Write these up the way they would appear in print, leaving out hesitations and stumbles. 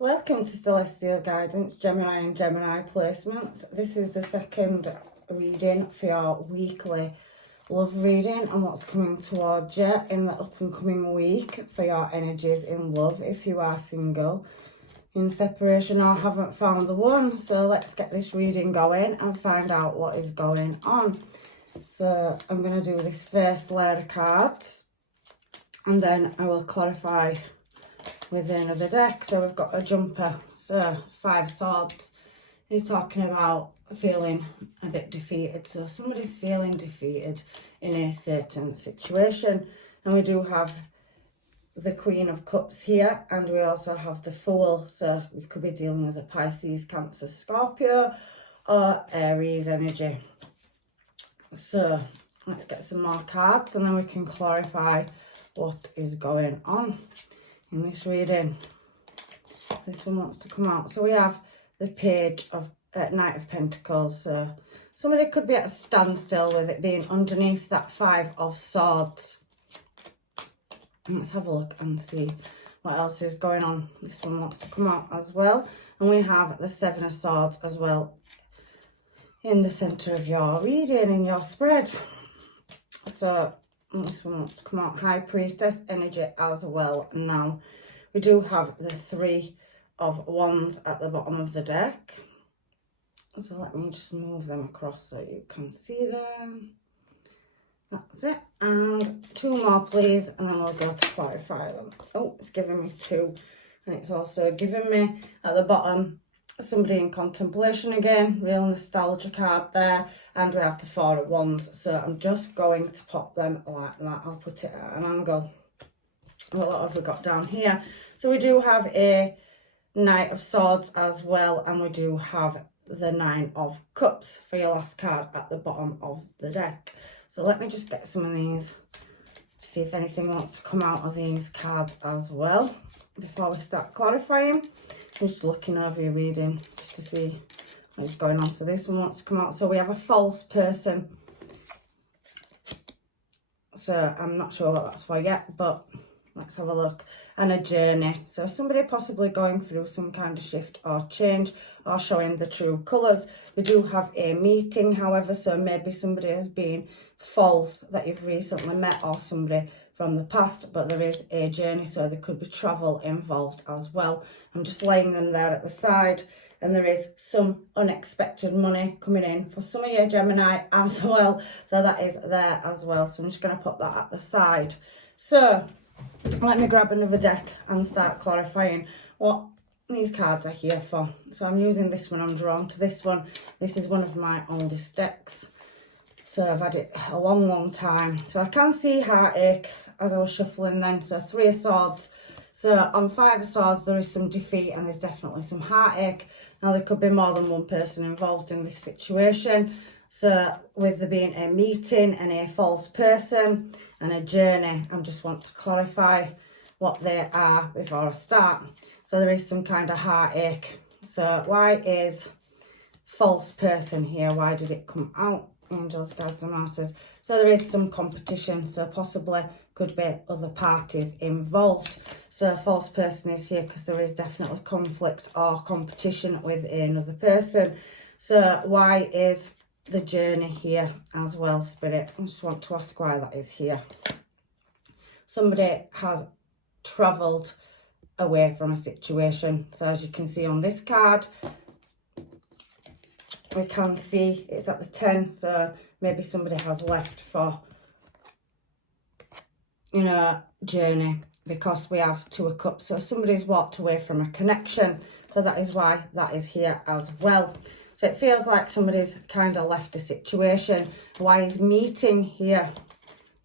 Welcome to Celestial Guidance, Gemini and Gemini placements. This is the second reading for your weekly love reading and what's coming towards you in the up and coming week for your energies in love if you are single, in separation or haven't found the one. So let's get this reading going and find out what is going on. So I'm going to do this first layer of cards and then I will clarify with another deck. So we've got a jumper, so 5 swords. He's talking about feeling a bit defeated, so somebody feeling defeated in a certain situation. And we do have the Queen of Cups here, and we also have the Fool, so we could be dealing with a Pisces, Cancer, Scorpio or Aries energy. So let's get some more cards and then we can clarify what is going on in this reading. This one wants to come out. So we have the Page of Knight of Pentacles. So somebody could be at a standstill with it being underneath that 5 of Swords. And let's have a look and see what else is going on. This one wants to come out as well. And we have the 7 of Swords as well in the centre of your reading, in your spread. So this one wants to come out, High Priestess energy as well. Now, we do have the 3 of Wands at the bottom of the deck. So let me just move them across so you can see them. That's it. And 2 more, please, and then we'll go to clarify them. Oh, it's giving me 2. And it's also giving me, at the bottom, somebody in contemplation again, real nostalgia card there, and we have the 4 of Wands. So I'm just going to pop them like that. I'll put it at an angle. What have we got down here? So we do have a Knight of Swords as well, and we do have the 9 of Cups for your last card at the bottom of the deck. So let me just get some of these, see if anything wants to come out of these cards as well before we start clarifying. I'm just looking over your reading just to see what's going on. So this one wants to come out. So we have a false person. So I'm not sure what that's for yet, but let's have a look. And a journey. So somebody possibly going through some kind of shift or change or showing the true colours. We do have a meeting, however, so maybe somebody has been false that you've recently met or somebody from the past, but there is a journey, so there could be travel involved as well. I'm just laying them there at the side, and there is some unexpected money coming in for some of your Gemini as well, so that is there as well. So I'm just going to put that at the side. So let me grab another deck and start clarifying what these cards are here for. So I'm using this one, I'm drawn to this one. This is one of my oldest decks, so I've had it a long time. So I can see heartache as I was shuffling then. So 3 of Swords. So on 5 of Swords there is some defeat and there's definitely some heartache. Now there could be more than one person involved in this situation. So with there being a meeting and a false person and a journey, I just want to clarify what they are before I start. So there is some kind of heartache. So why is false person here? Why did it come out? Angels, guides and masters. So there is some competition, so possibly could be other parties involved. So false person is here because there is definitely conflict or competition with another person. So why is the journey here as well, Spirit? I just want to ask why that is here. Somebody has travelled away from a situation. So as you can see on this card, we can see it's at the 10, so maybe somebody has left for, journey, because we have 2 of Cups. So somebody's walked away from a connection, so that is why that is here as well. So it feels like somebody's kind of left a situation. Why is meeting here?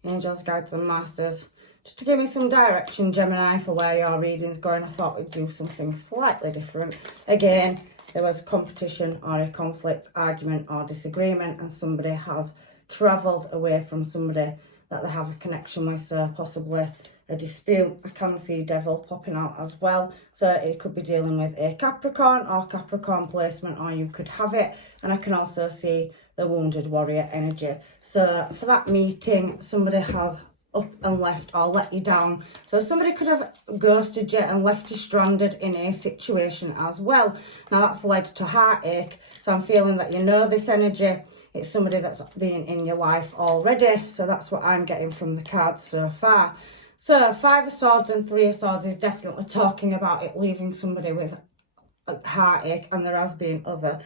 Angels, guides and masters. Just to give me some direction, Gemini, for where your reading's going. I thought we'd do something slightly different. Again, there was competition or a conflict, argument or disagreement, and somebody has travelled away from somebody that they have a connection with, so possibly a dispute. I can see Devil popping out as well, so it could be dealing with a Capricorn or Capricorn placement, or you could have it. And I can also see the Wounded Warrior energy. So for that meeting, somebody has up and left or let you down. So somebody could have ghosted you and left you stranded in a situation as well. Now that's led to heartache. So I'm feeling that you know this energy. It's somebody that's been in your life already. So that's what I'm getting from the cards so far. So 5 of Swords and 3 of Swords is definitely talking about it leaving somebody with a heartache, and there has been other,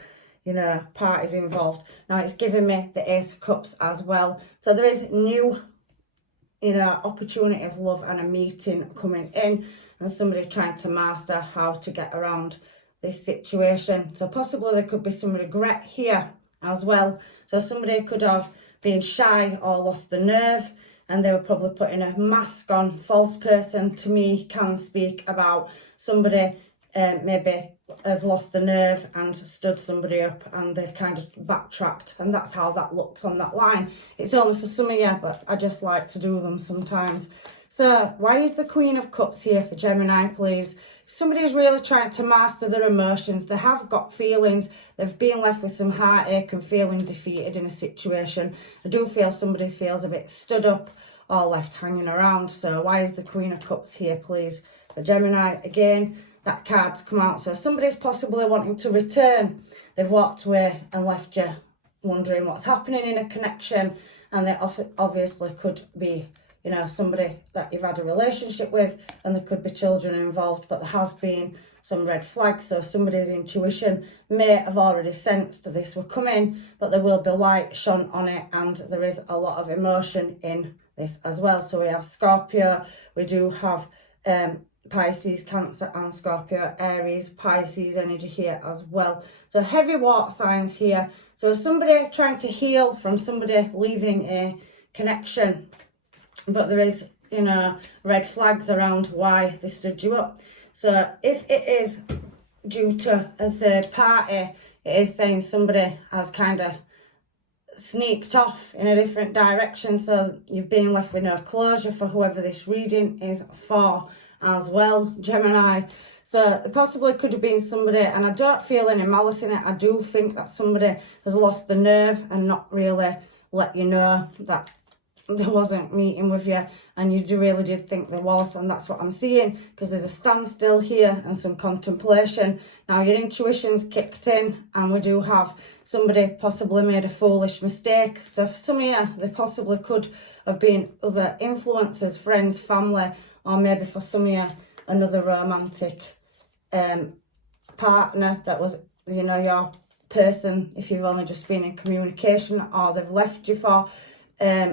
parties involved. Now it's giving me the Ace of Cups as well. So there is new, opportunity of love and a meeting coming in, and somebody trying to master how to get around this situation. So possibly there could be some regret here as well. So somebody could have been shy or lost the nerve, and they were probably putting a mask on. False person to me can speak about somebody maybe has lost the nerve and stood somebody up, and they've kind of backtracked, and that's how that looks on that line. It's only for some of you, but I just like to do them sometimes. So why is the Queen of Cups here for Gemini, please? Somebody is really trying to master their emotions. They have got feelings. They've been left with some heartache and feeling defeated in a situation. I do feel somebody feels a bit stood up or left hanging around. So why is the Queen of Cups here, please, for Gemini? Again, that card's come out. So somebody's possibly wanting to return. They've walked away and left you wondering what's happening in a connection. And they obviously could be, somebody that you've had a relationship with, and there could be children involved, but there has been some red flags. So somebody's intuition may have already sensed this were coming, but there will be light shone on it, and there is a lot of emotion in this as well. So we have Scorpio, we do have Pisces, Cancer and Scorpio, Aries, Pisces energy here as well. So heavy water signs here. So somebody trying to heal from somebody leaving a connection, but there is, red flags around why they stood you up. So if it is due to a third party, it is saying somebody has kind of sneaked off in a different direction. So you've been left with no closure for whoever this reading is for as well, Gemini. So it possibly could have been somebody, and I don't feel any malice in it. I do think that somebody has lost the nerve and not really let you know that there wasn't meeting with you, and you really did think there was, and that's what I'm seeing, because there's a standstill here and some contemplation. Now your intuition's kicked in, and we do have somebody possibly made a foolish mistake. So for some of you, there possibly could have been other influences, friends, family, or maybe for some of you, another romantic partner that was, your person, if you've only just been in communication, or they've left you for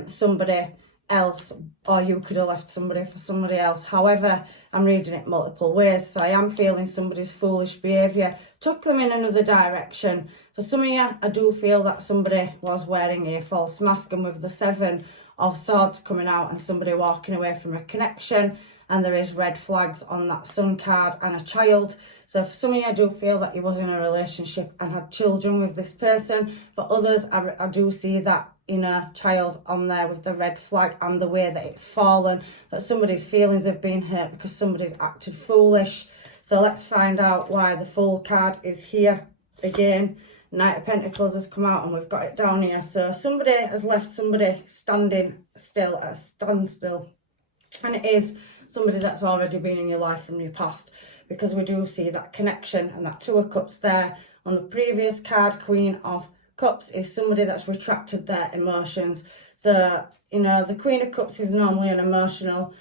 somebody else, or you could have left somebody for somebody else. However, I'm reading it multiple ways. So I am feeling somebody's foolish behaviour took them in another direction. For some of you, I do feel that somebody was wearing a false mask, and with the 7 of Swords coming out and somebody walking away from a connection, and there is red flags on that Sun card and a child. So for some of you, I do feel that you was in a relationship and had children with this person. For others, I do see that inner child on there with the red flag and the way that it's fallen, that somebody's feelings have been hurt because somebody's acted foolish. So let's find out why the Fool card is here again. Knight of Pentacles has come out, and we've got it down here. So somebody has left somebody standing still at a standstill, and it is somebody that's already been in your life from your past, because we do see that connection and that 2 of Cups there. On the previous card, Queen of Cups, is somebody that's retracted their emotions. So, the Queen of Cups is normally an emotional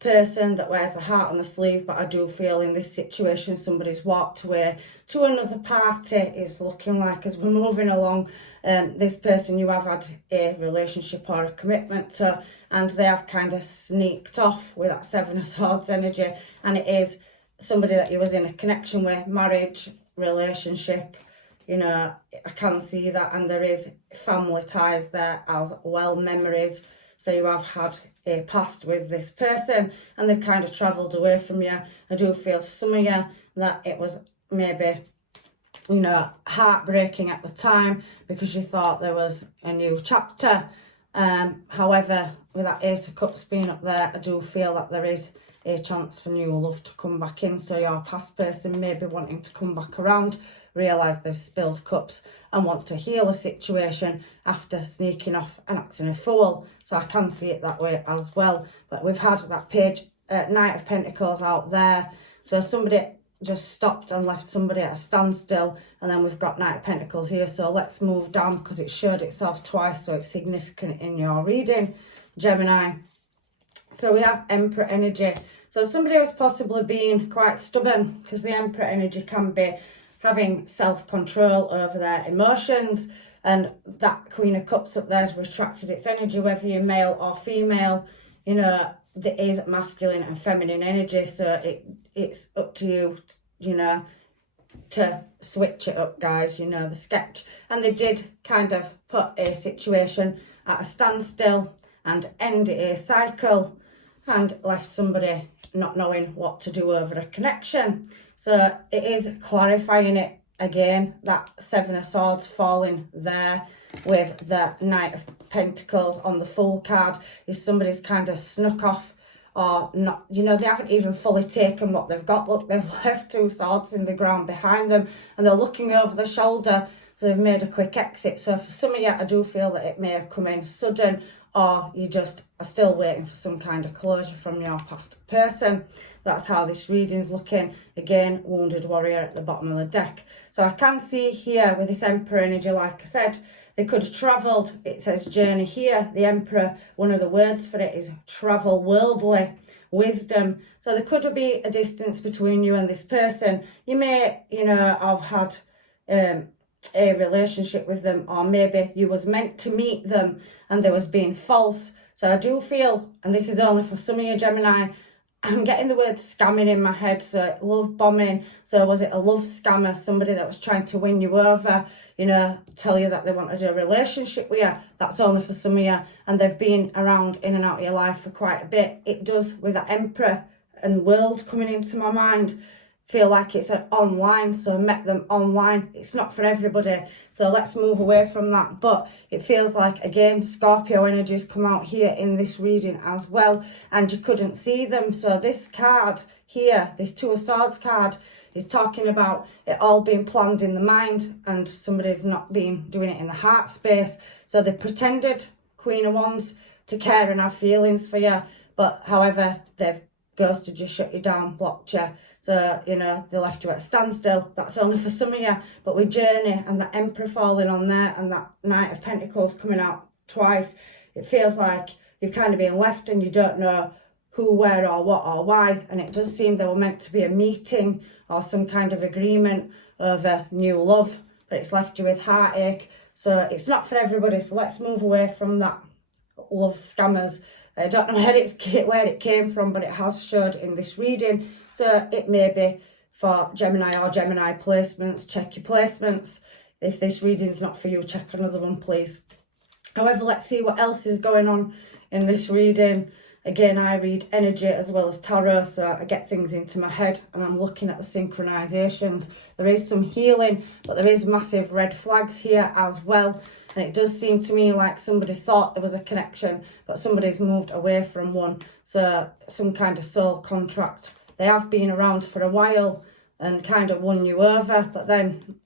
person that wears the heart on the sleeve, but I do feel in this situation somebody's walked away to another party. Is looking like, as we're moving along, this person you have had a relationship or a commitment to, and they have kind of sneaked off with that 7 of Swords energy, and it is somebody that you was in a connection with, marriage, relationship, I can see that, and there is family ties there as well, memories. So you have had a past with this person, and they've kind of travelled away from you. I do feel for some of you that it was maybe, heartbreaking at the time because you thought there was a new chapter. However, with that Ace of Cups being up there, I do feel that there is a chance for new love to come back in. So your past person may be wanting to come back around realise they've spilled cups and want to heal a situation after sneaking off and acting a fool. So I can see it that way as well. But we've had that page, Knight of Pentacles out there. So somebody just stopped and left somebody at a standstill, and then we've got Knight of Pentacles here. So let's move down because it showed itself twice, so it's significant in your reading, Gemini. So we have Emperor energy. So somebody has possibly been quite stubborn, because the Emperor energy can be having self-control over their emotions, and that Queen of Cups up there has retracted its energy, whether you're male or female. You know, there is masculine and feminine energy, so it's up to you, you know, to switch it up, guys. You know, the sketch. And they did kind of put a situation at a standstill and end a cycle, and left somebody not knowing what to do over a connection. So it is clarifying it again, that Seven of Swords falling there with the Knight of Pentacles on the Fool card, is somebody's kind of snuck off, or not, you know, they haven't even fully taken what they've got. Look, they've left two swords in the ground behind them, and they're looking over the shoulder, so they've made a quick exit. So for some of you, I do feel that it may have come in sudden, or you just are still waiting for some kind of closure from your past person. That's how this reading's looking. Again, Wounded Warrior at the bottom of the deck. So I can see here with this Emperor energy, like I said, they could have travelled. It says journey here. The Emperor, one of the words for it is travel, worldly, wisdom. So there could be a distance between you and this person. You may, you know, have had a relationship with them, or maybe you was meant to meet them and there was being false. So I do feel, and this is only for some of you, Gemini, I'm getting the word scamming in my head. So love bombing. So was it a love scammer, somebody that was trying to win you over, you know, tell you that they wanted a relationship with you? That's only for some of you, and they've been around in and out of your life for quite a bit. It does, with the Emperor and World coming into my mind, feel like it's an online, so I met them online. It's not for everybody, so let's move away from that. But it feels like, again, Scorpio energies come out here in this reading as well, and you couldn't see them. So this card here, this Two of Swords card, is talking about it all being planned in the mind, and somebody's not been doing it in the heart space. So they pretended, Queen of Wands, to care and have feelings for you, but however, they've ghosted you, shut you down, blocked you. So, you know, they left you at a standstill. That's only for some of you. But with Journey and that Emperor falling on there and that Knight of Pentacles coming out twice, it feels like you've kind of been left and you don't know who, where, or what, or why. And it does seem there were meant to be a meeting or some kind of agreement over new love, but it's left you with heartache. So it's not for everybody. So let's move away from that love scammers. I don't know where it came from, but it has showed in this reading. So it may be for Gemini or Gemini placements. Check your placements. If this reading's not for you, check another one, please. However, let's see what else is going on in this reading. Again, I read energy as well as tarot, so I get things into my head and I'm looking at the synchronizations. There is some healing, but there is massive red flags here as well. And it does seem to me like somebody thought there was a connection, but somebody's moved away from one. So some kind of soul contract. They have been around for a while and kind of won you over, but then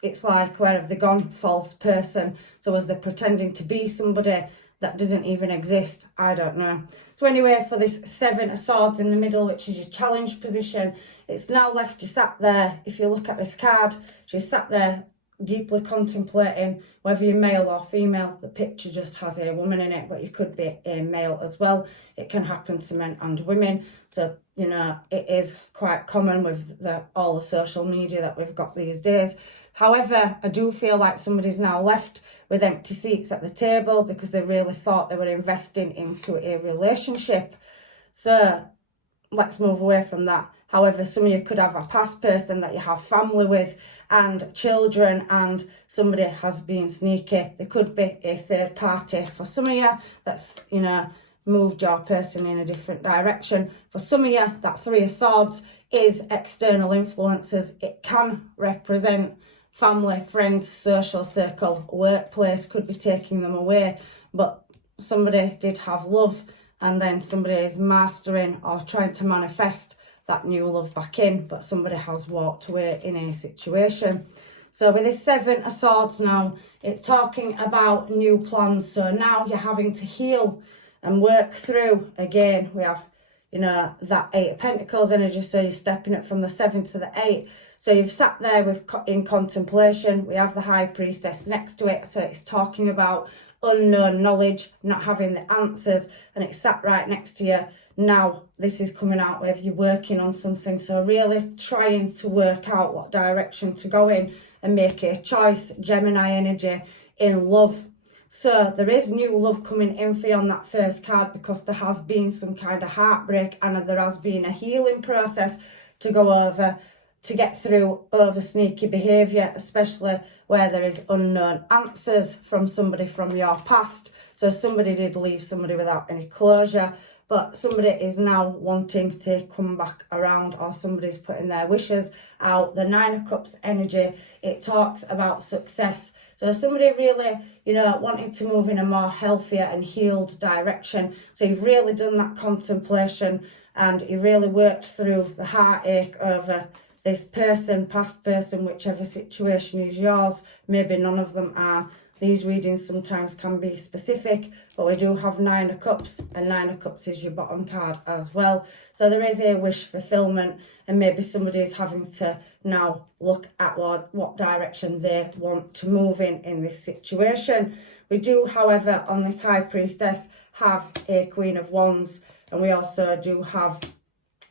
it's like, where have they gone? False person. So was they pretending to be somebody that doesn't even exist? I don't know. So anyway, for this Seven of Swords in the middle, which is your challenge position, it's now left you sat there. If you look at this card, she's sat there deeply contemplating whether you're male or female. The picture just has a woman in it, but you could be a male as well. It can happen to men and women. So, you know, it is quite common with all the social media that we've got these days. However, I do feel like somebody's now left with empty seats at the table because they really thought they were investing into a relationship. So let's move away from that. However, some of you could have a past person that you have family with and children, and somebody has been sneaky. There could be a third party for some of you that's, you know, moved your person in a different direction. For some of you, that Three of Swords is external influences. It can represent family, friends, social circle, workplace, could be taking them away. But somebody did have love, and then somebody is mastering or trying to manifest that new love back in, but somebody has walked away in a situation. So with this 7 of Swords now, it's talking about new plans. So now you're having to heal and work through. Again, we have, you know, that 8 of Pentacles energy. So you're stepping it from the 7 to the 8. So you've sat there with in contemplation. We have the High Priestess next to it. So it's talking about unknown knowledge, not having the answers, and it's sat right next to you. Now this is coming out with you working on something. So really trying to work out what direction to go in and make a choice. Gemini energy in love. So there is new love coming in for you on that first card, because there has been some kind of heartbreak and there has been a healing process to go over, to get through over sneaky behaviour, especially where there is unknown answers from somebody from your past. So somebody did leave somebody without any closure, but somebody is now wanting to come back around, or somebody's putting their wishes out. The 9 of Cups energy, it talks about success. So somebody really, you know, wanting to move in a more healthier and healed direction. So you've really done that contemplation and you really worked through the heartache over this person, past person, whichever situation is yours. Maybe none of them are. These readings sometimes can be specific, but we do have 9 of Cups, and 9 of Cups is your bottom card as well. So there is a wish fulfillment, and maybe somebody is having to now look at what direction they want to move in this situation. We do, however, on this High Priestess, have a Queen of Wands, and we also do have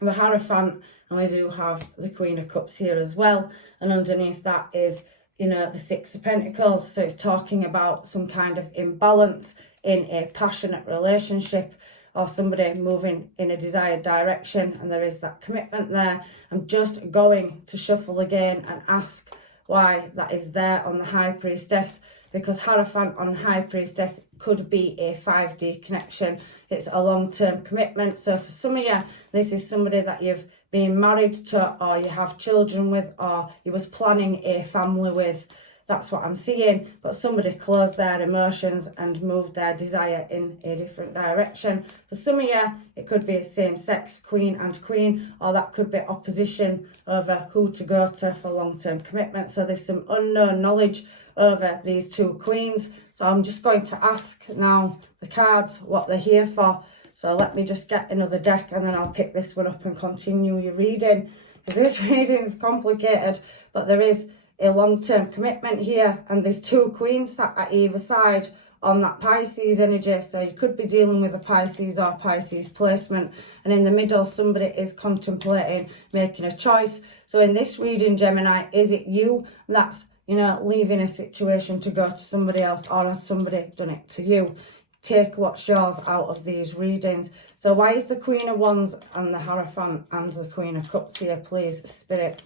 the Hierophant, and we do have the Queen of Cups here as well. And underneath that is, you know, the 6 of Pentacles. So it's talking about some kind of imbalance in a passionate relationship, or somebody moving in a desired direction, and there is that commitment there. I'm just going to shuffle again and ask why that is there on the High Priestess, because Hierophant on High Priestess could be a 5D connection. It's a long-term commitment. So for some of you, this is somebody that you've been married to, or you have children with, or you was planning a family with. That's what I'm seeing. But somebody closed their emotions and moved their desire in a different direction. For some of you, it could be same sex, queen and queen, or that could be opposition over who to go to for long-term commitment. So there's some unknown knowledge over these 2 queens. So I'm just going to ask now the cards what they're here for. So let me just get another deck, and then I'll pick this one up and continue your reading, because this reading is complicated, but there is a long-term commitment here, and there's 2 queens sat at either side on that Pisces energy. So you could be dealing with a Pisces or Pisces placement, and in the middle somebody is contemplating making a choice. So in this reading, Gemini, is it you that's, you know, leaving a situation to go to somebody else, or has somebody done it to you? Take what's yours out of these readings. So why is the Queen of Wands and the Hierophant and the Queen of Cups here, please, Spirit?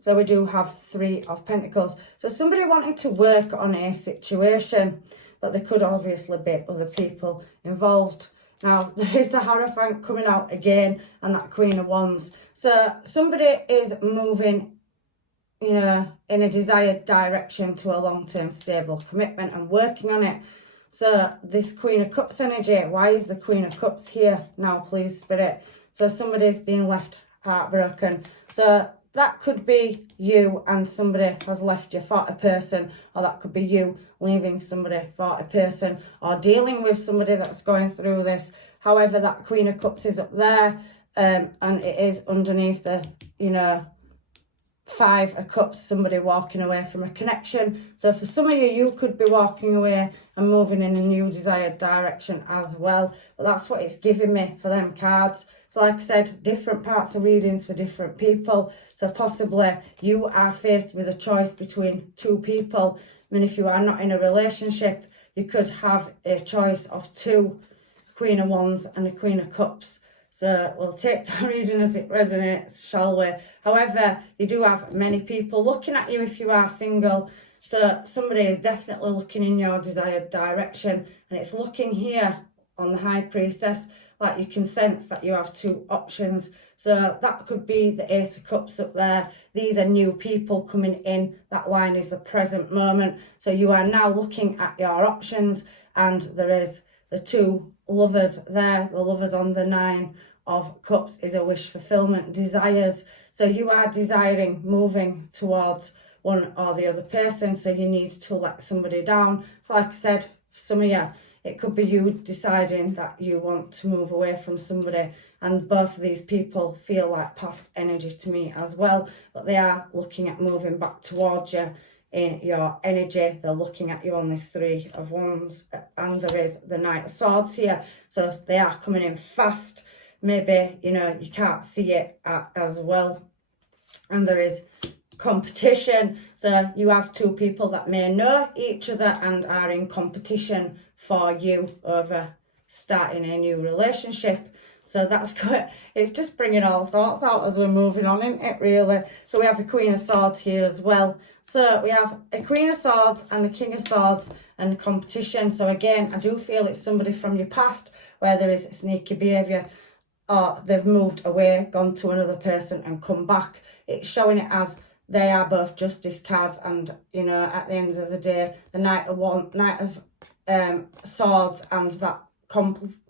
So we do have 3 of Pentacles. So somebody wanting to work on a situation, but there could obviously be other people involved. Now, there is the Hierophant coming out again, and that Queen of Wands. So somebody is moving, you know, in a desired direction to a long-term stable commitment and working on it. So this Queen of Cups energy, why is the Queen of Cups here now, please, Spirit? So somebody's being left heartbroken. So that could be you and somebody has left you for a person, or that could be you leaving somebody for a person, or dealing with somebody that's going through this. However, that Queen of Cups is up there, and it is underneath the, you know, 5 of Cups, somebody walking away from a connection. So for some of you, you could be walking away and moving in a new desired direction as well. But that's what it's giving me for them cards. So like I said, different parts of readings for different people. So possibly you are faced with a choice between 2 people. I mean, if you are not in a relationship, you could have a choice of 2 Queen of Wands and a Queen of Cups. So we'll take that reading as it resonates, shall we? However, you do have many people looking at you if you are single. So somebody is definitely looking in your desired direction. And it's looking here on the High Priestess, like you can sense that you have 2 options. So that could be the Ace of Cups up there. These are new people coming in. That line is the present moment. So you are now looking at your options, and there is the 2 lovers there, the lovers on the 9 of Cups is a wish fulfillment, desires. So you are desiring moving towards one or the other person, so you need to let somebody down. So like I said, for some of you, it could be you deciding that you want to move away from somebody, and both of these people feel like past energy to me as well, but they are looking at moving back towards you in your energy. They're looking at you on this Three of Wands, and there is the Knight of Swords here, so they are coming in fast. Maybe, you know, you can't see it as well, and there is competition. So you have two people that may know each other and are in competition for you over starting a new relationship. So that's good. It's just bringing all sorts out as we're moving on, isn't it, really? So we have a Queen of Swords here as well. So we have a Queen of Swords and a King of Swords and competition. So again, I do feel it's somebody from your past where there is sneaky behaviour, or they've moved away, gone to another person and come back. It's showing it as they are both justice cards, and, you know, at the end of the day, the Knight of Swords and that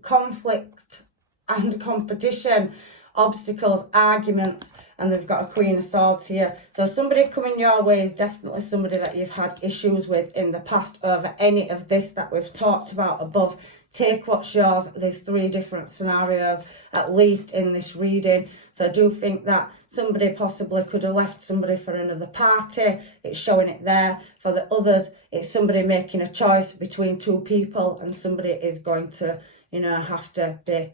conflict and competition, obstacles, arguments, and they've got a Queen of Swords here. So somebody coming your way is definitely somebody that you've had issues with in the past over any of this that we've talked about above. Take what's yours. There's 3 different scenarios at least in this reading. So I do think that somebody possibly could have left somebody for another party. It's showing it there. For the others, it's somebody making a choice between 2 people, and somebody is going to, you know, have to be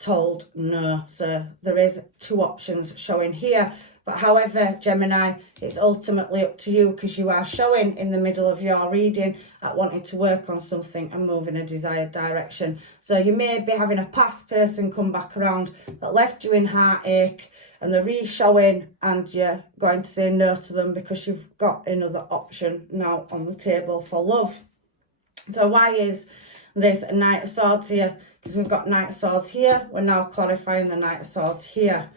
told no. So there is 2 options showing here. But however, Gemini, it's ultimately up to you, because you are showing in the middle of your reading at wanting to work on something and move in a desired direction. So you may be having a past person come back around that left you in heartache, and they're re-showing, and you're going to say no to them because you've got another option now on the table for love. So why is this a Knight of Swords here? Because we've got Knight of Swords here. We're now clarifying the Knight of Swords here.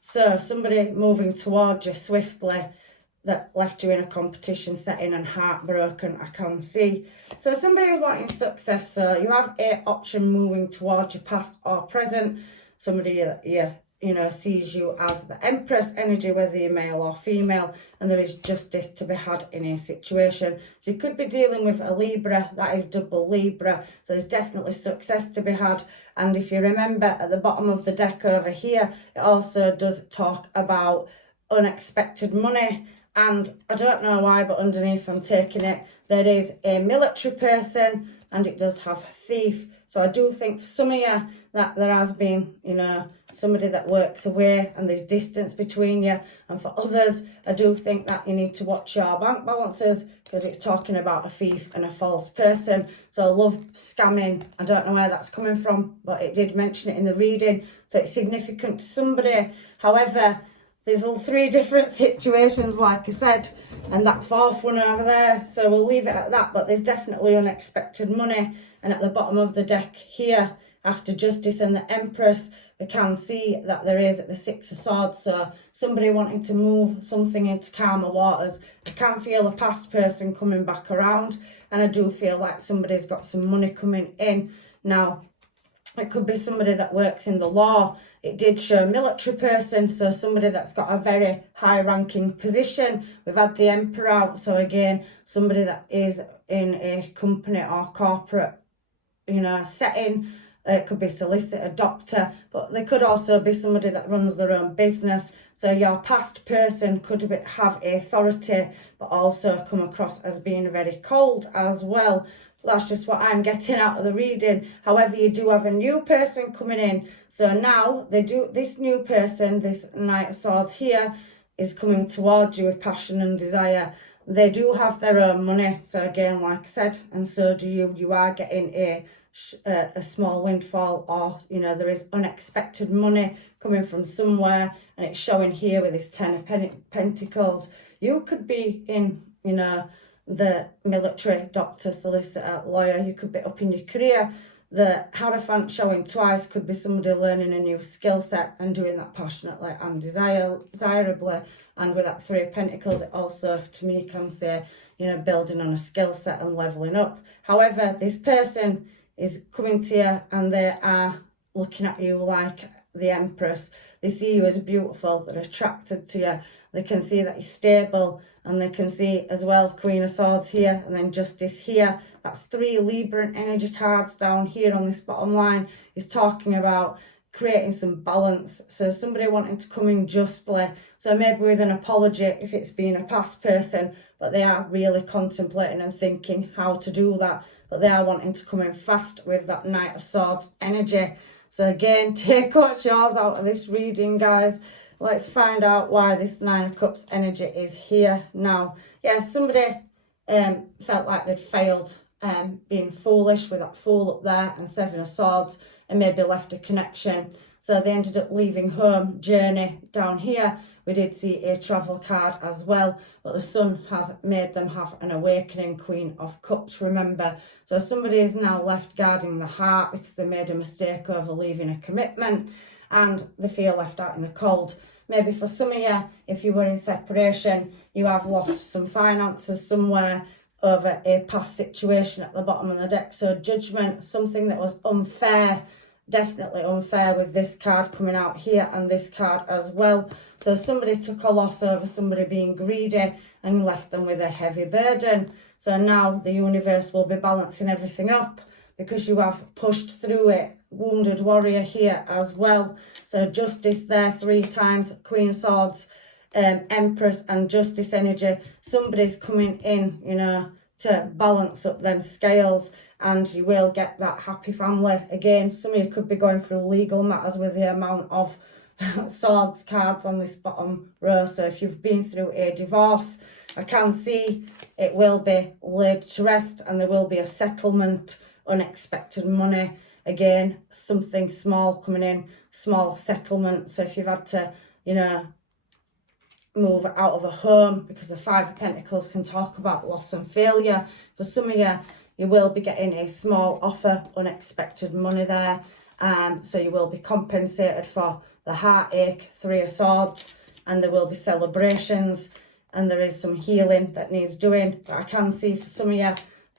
So somebody moving towards you swiftly that left you in a competition setting and heartbroken, I can see. So somebody who's wanting success. So you have a option moving towards your past or present. Somebody that you know sees you as the Empress energy, whether you're male or female, and there is justice to be had in a situation. So you could be dealing with a Libra, that is double Libra, so there's definitely success to be had. And if you remember at the bottom of the deck over here, it also does talk about unexpected money, and I don't know why, but underneath I'm taking it, there is a military person, and it does have thief. So I do think for some of you that there has been, you know, somebody that works away and there's distance between you. And for others, I do think that you need to watch your bank balances, because it's talking about a thief and a false person. So I love scamming. I don't know where that's coming from, but it did mention it in the reading. So it's significant to somebody. However, there's all 3 different situations, like I said, and that 4th one over there. So we'll leave it at that, but there's definitely unexpected money. And at the bottom of the deck here, after Justice and the Empress, we can see that there is the 6 of Swords. So somebody wanting to move something into calmer waters. I can feel a past person coming back around, and I do feel like somebody's got some money coming in. Now, it could be somebody that works in the law. It did show military person, so somebody that's got a very high ranking position. We've had the Emperor out, so again, somebody that is in a company or corporate, you know, setting. It could be solicitor, doctor, but there could also be somebody that runs their own business. So your past person could have authority, but also come across as being very cold as well. That's just what I'm getting out of the reading. However, you do have a new person coming in. So now this new person, this Knight of Swords here, is coming towards you with passion and desire. They do have their own money. So again, like I said, and so do you. You are getting a small windfall, or, you know, there is unexpected money coming from somewhere, and it's showing here with this 10 of Pentacles. You could be in, you know, the military, doctor, solicitor, lawyer. You could be up in your career. The Hierophant showing twice could be somebody learning a new skill set and doing that passionately and desirably. And with that 3 of Pentacles, it also, to me, can say, you know, building on a skill set and leveling up. However, this person is coming to you and they are looking at you like the Empress. They see you as beautiful, they're attracted to you, they can see that you're stable, and they can see as well Queen of Swords here, and then Justice here. That's 3 Libra energy cards down here on this bottom line. Is talking about creating some balance. So somebody wanting to come in justly, so maybe with an apology if it's been a past person, but they are really contemplating and thinking how to do that, but they are wanting to come in fast with that Knight of Swords energy. So again, take what's yours out of this reading, guys. Let's find out why this 9 of Cups energy is here now. Yeah, somebody felt like they'd failed being foolish with that Fool up there and 7 of Swords, and maybe left a connection. So they ended up leaving home, journey down here. We did see a travel card as well, but the Sun has made them have an awakening, Queen of Cups, remember. So somebody is now left guarding the heart because they made a mistake over leaving a commitment, and they feel left out in the cold. Maybe for some of you, if you were in separation, you have lost some finances somewhere over a past situation at the bottom of the deck. So Judgment, something that was unfair, definitely unfair with this card coming out here and this card as well. So somebody took a loss over somebody being greedy and left them with a heavy burden. So now the universe will be balancing everything up because you have pushed through it. Wounded warrior here as well. So Justice there 3 times, Queen of Swords, Empress and Justice energy. Somebody's coming in, you know, to balance up them scales, and you will get that happy family. Again, some of you could be going through legal matters with the amount of swords cards on this bottom row. So if you've been through a divorce, I can see it will be laid to rest, and there will be a settlement, unexpected money. Again, something small coming in, small settlement. So if you've had to, you know, move out of a home, because the 5 of Pentacles can talk about loss and failure. For some of you, you will be getting a small offer, unexpected money there. So you will be compensated for the heartache, 3 of Swords, and there will be celebrations, and there is some healing that needs doing. But I can see for some of you,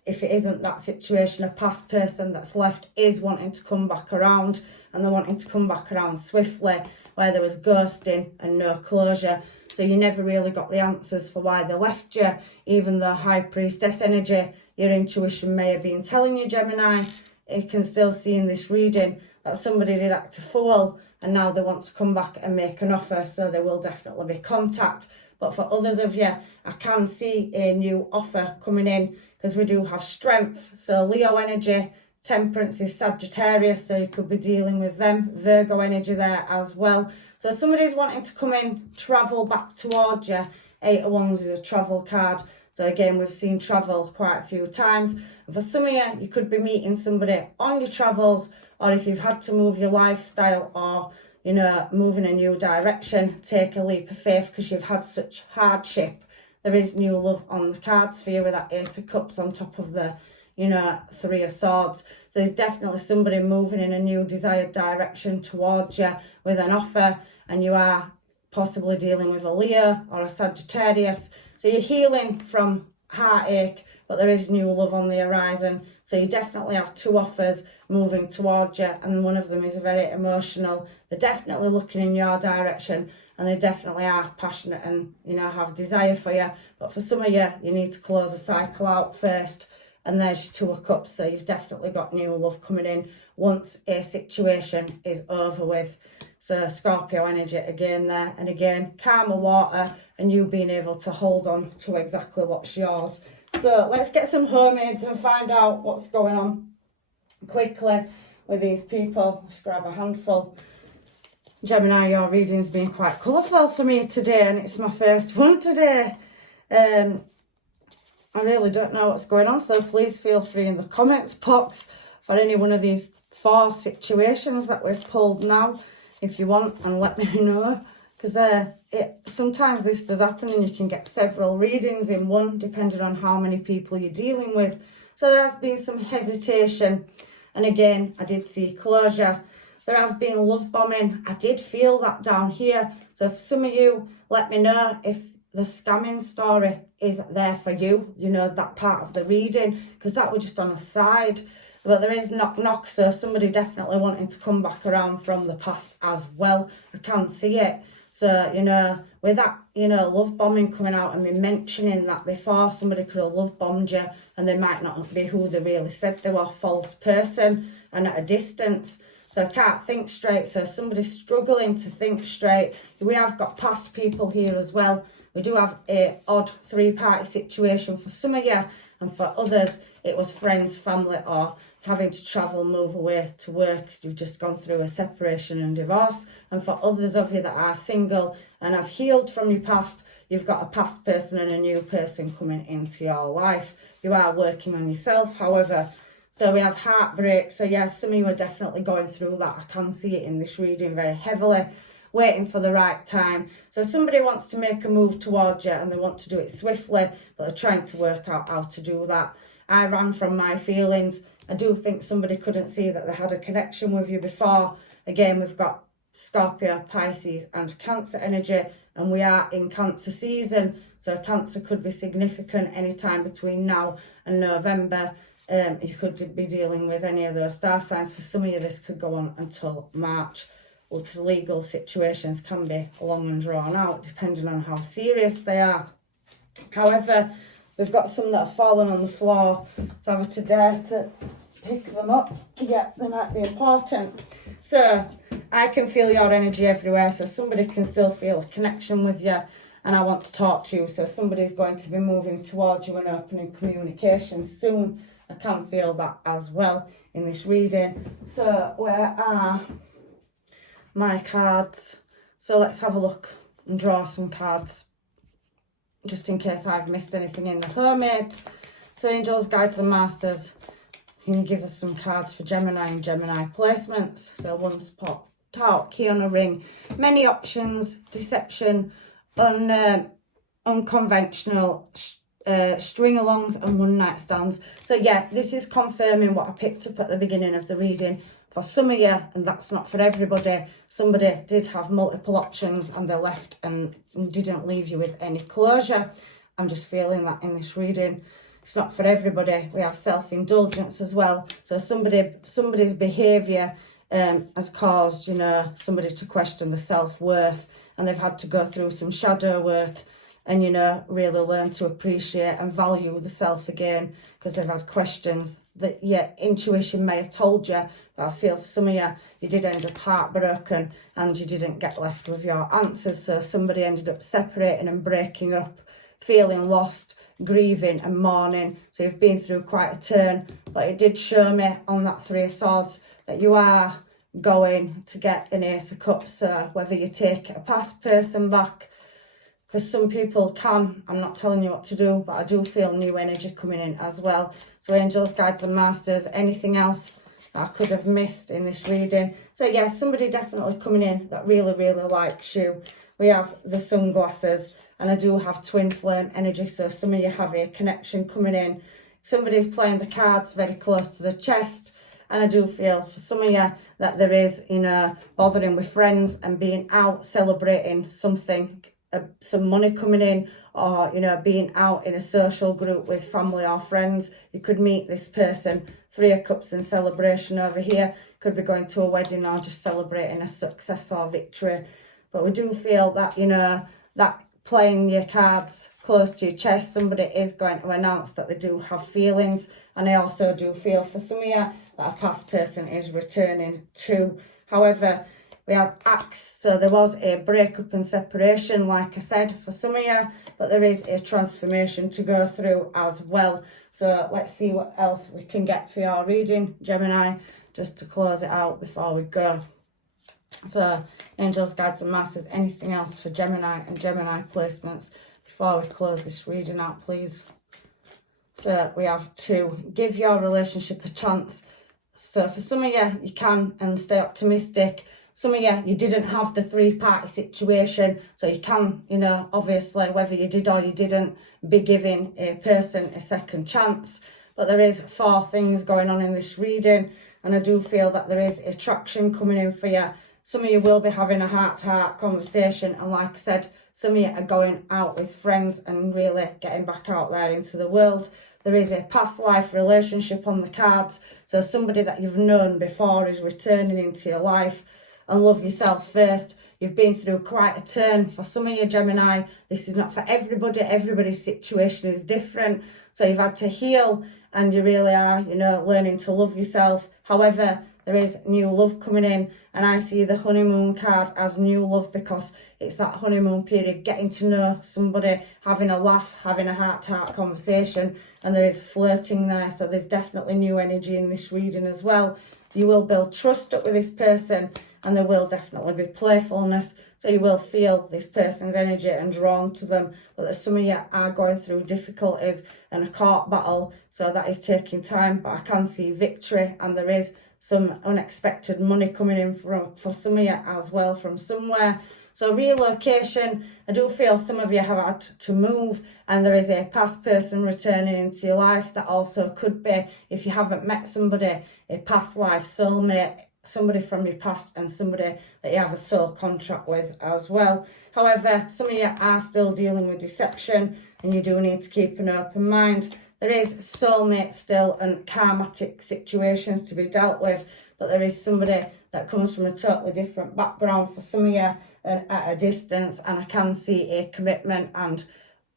if it isn't that situation, a past person that's left is wanting to come back around, and they're wanting to come back around swiftly, where there was ghosting and no closure. So you never really got the answers for why they left you. Even the High Priestess energy, your intuition may have been telling you, Gemini, you can still see in this reading that somebody did act a fool, and now they want to come back and make an offer. So there will definitely be contact. But for others of you, I can see a new offer coming in, because we do have strength. So Leo energy, Temperance is Sagittarius, so you could be dealing with them. Virgo energy there as well. So somebody's wanting to come in, travel back towards you. 8 of Wands is a travel card. So again, we've seen travel quite a few times. And for some of you, you could be meeting somebody on your travels, or if you've had to move your lifestyle, or, you know, move in a new direction, take a leap of faith because you've had such hardship. There is new love on the cards for you with that Ace of Cups on top of the, you know, 3 of Swords. So there's definitely somebody moving in a new desired direction towards you with an offer, and you are possibly dealing with a Leo or a Sagittarius. So you're healing from heartache, but there is new love on the horizon. So you definitely have 2 offers moving towards you, and one of them is very emotional. They're definitely looking in your direction, and they definitely are passionate and, you know, have desire for you. But for some of you, you need to close a cycle out first. And there's your 2 of Cups. So you've definitely got new love coming in once a situation is over with. So Scorpio energy again there. And again, calmer water, and you being able to hold on to exactly what's yours. So let's get some homemades and find out what's going on quickly with these people. Let's grab a handful. Gemini, your reading's been quite colourful for me today, and it's my first one today. I really don't know what's going on, so please feel free in the comments box for any one of these 4 situations that we've pulled now, if you want, and let me know, because sometimes this does happen and you can get several readings in one, depending on how many people you're dealing with. So there has been some hesitation, and again, I did see closure. There has been love bombing. I did feel that down here. So for some of you, let me know if the scamming story is there for you, you know, that part of the reading, because that was just on a side. But there is knock, so somebody definitely wanting to come back around from the past as well. I can see it. So, you know, with that, you know, love bombing coming out and me mentioning that before, somebody could have love bombed you and they might not be who they really said they were, false person and at a distance. So I can't think straight. So somebody's struggling to think straight. We have got past people here as well. We do have a odd three-party situation for some of you, and for others it was friends, family, or having to travel, move away to work. You've just gone through a separation and divorce. And for others of you that are single and have healed from your past, you've got a past person and a new person coming into your life. You are working on yourself, however. So we have heartbreak. So yeah, some of you are definitely going through that. I can see it in this reading very heavily, waiting for the right time. So somebody wants to make a move towards you and they want to do it swiftly, but they're trying to work out how to do that. I ran from my feelings. I do think somebody couldn't see that they had a connection with you before. Again, we've got Scorpio, Pisces and Cancer energy, and we are in Cancer season. So Cancer could be significant anytime between now and November. You could be dealing with any of those star signs. For some of you, this could go on until March, because legal situations can be long and drawn out depending on how serious they are. However, we've got some that have fallen on the floor, so I have to dare to pick them up. Yeah, they might be important. So I can feel your energy everywhere, so somebody can still feel a connection with you, and I want to talk to you. So somebody's going to be moving towards you and opening communication soon. I can feel that as well in this reading. So where are my cards? So let's have a look and draw some cards, just in case I've missed anything in the hermits. So angels, guides and masters, can you give us some cards for Gemini and Gemini placements? So one spot, talk, key on a ring, many options, deception, unconventional, string-alongs and one-night stands. So yeah, this is confirming what I picked up at the beginning of the reading. For some of you, and that's not for everybody, somebody did have multiple options and they left and didn't leave you with any closure. I'm just feeling that in this reading. It's not for everybody. We have self-indulgence as well. So somebody's behaviour has caused, you know, somebody to question the self-worth, and they've had to go through some shadow work and, you know, really learn to appreciate and value the self again, because they've had questions that your intuition may have told you. But I feel for some of you, you did end up heartbroken and you didn't get left with your answers. So somebody ended up separating and breaking up, feeling lost, grieving and mourning. So you've been through quite a turn, but it did show me on that Three of Swords that you are going to get an Ace of Cups. So whether you take a past person back, for some people can, I'm not telling you what to do, but I do feel new energy coming in as well. So angels, guides and masters, anything else that I could have missed in this reading? So yeah, somebody definitely coming in that really, really likes you. We have the sunglasses, and I do have twin flame energy, so some of you have a connection coming in. Somebody's playing the cards very close to the chest, and I do feel for some of you that there is, you know, bothering with friends and being out celebrating something, some money coming in, or, you know, being out in a social group with family or friends. You could meet this person. Three of Cups and celebration over here. Could be going to a wedding or just celebrating a success or victory. But we do feel that, you know, that playing your cards close to your chest, somebody is going to announce that they do have feelings. And I also do feel for some of you that a past person is returning too. However, we have Axe, so there was a breakup and separation, like I said, for some of you, but there is a transformation to go through as well. So let's see what else we can get for your reading, Gemini, just to close it out before we go. So angels, guides and masters, anything else for Gemini and Gemini placements before we close this reading out, please? So we have 2, give your relationship a chance. So for some of you, you can and stay optimistic. Some of you didn't have the three-party situation, so you can, you know, obviously, whether you did or you didn't, be giving a person a second chance. But there is 4 things going on in this reading, and I do feel that there is attraction coming in for you. Some of you will be having a heart-to-heart conversation, and like I said, some of you are going out with friends and really getting back out there into the world. There is a past life relationship on the cards. So somebody that you've known before is returning into your life. And love yourself first. You've been through quite a turn. For some of you, Gemini, this is not for everybody. Everybody's situation is different. So you've had to heal, and you really are, you know, learning to love yourself. However, there is new love coming in, and I see the honeymoon card as new love because it's that honeymoon period, getting to know somebody, having a laugh, having a heart-to-heart conversation, and there is flirting there. So there's definitely new energy in this reading as well. You will build trust up with this person, and there will definitely be playfulness. So you will feel this person's energy and drawn to them. But some of you are going through difficulties and a court battle, so that is taking time. But I can see victory, and there is some unexpected money coming in for some of you as well from somewhere. So relocation, I do feel some of you have had to move, and there is a past person returning into your life. That also could be, if you haven't met somebody, a past life soulmate, somebody from your past, and somebody that you have a soul contract with as well. However, some of you are still dealing with deception, and you do need to keep an open mind. There is soulmate still and karmatic situations to be dealt with, but there is somebody that comes from a totally different background for some of you at a distance, and I can see a commitment and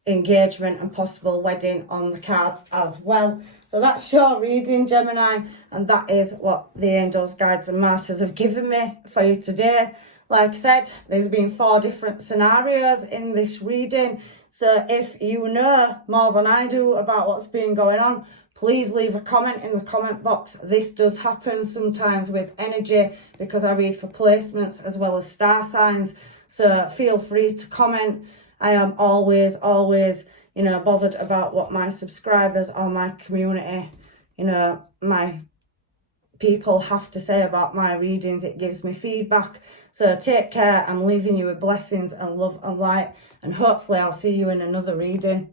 engagement and possible wedding on the cards as well. So that's your reading, Gemini, and that is what the angels, guides and masters have given me for you today. Like I said, there's been 4 different scenarios in this reading. So if you know more than I do about what's been going on, please leave a comment in the comment box. This does happen sometimes with energy because I read for placements as well as star signs. So feel free to comment. I am always, you know, bothered about what my subscribers or my community, you know, my people have to say about my readings. It gives me feedback. So take care. I'm leaving you with blessings and love and light, and hopefully I'll see you in another reading.